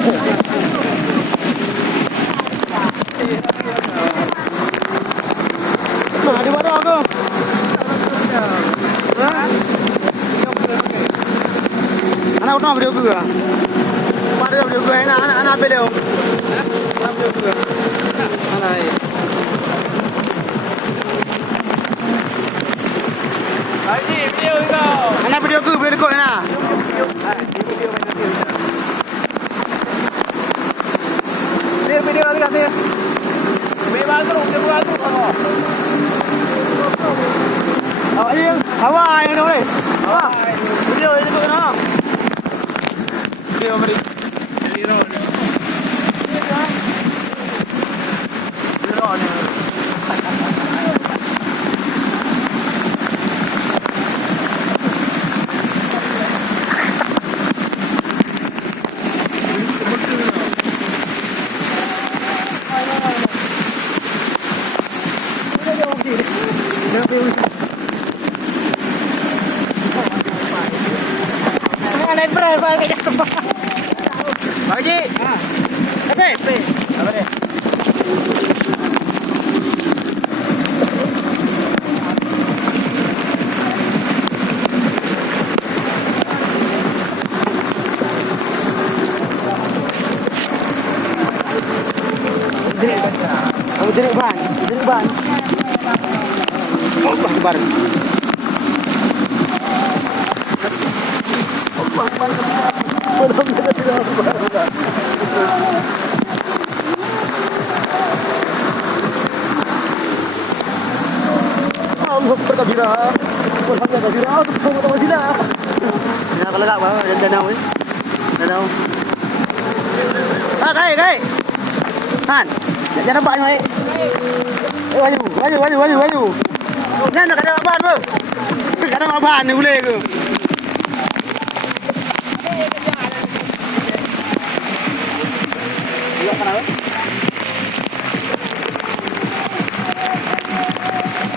Nah, di mana aku? Hah? Anak utama video juga. Pada video juga anak beliau. Anak video juga. Anak ini. Ini video itu. Anak video aku boleh kau nak? Video lagi kasih. Memang tu, dia buat tu apa? Awak ni, awak yang ni. Awak. Video ini kau nak? Video mari. Video ni. Naik berapa kaya apa? Haji. Apa? Apa ni? Jerik ban. Allah Akbar. Allah berkabira. Berkabira. Berkabira. Ini kalau tak apa, danau ni. Danau. Ah, kai. Han, jangan nampak ni. Maju. Ni nak ada apa tu? Ada apa ni boleh ke? Ya, kenapa?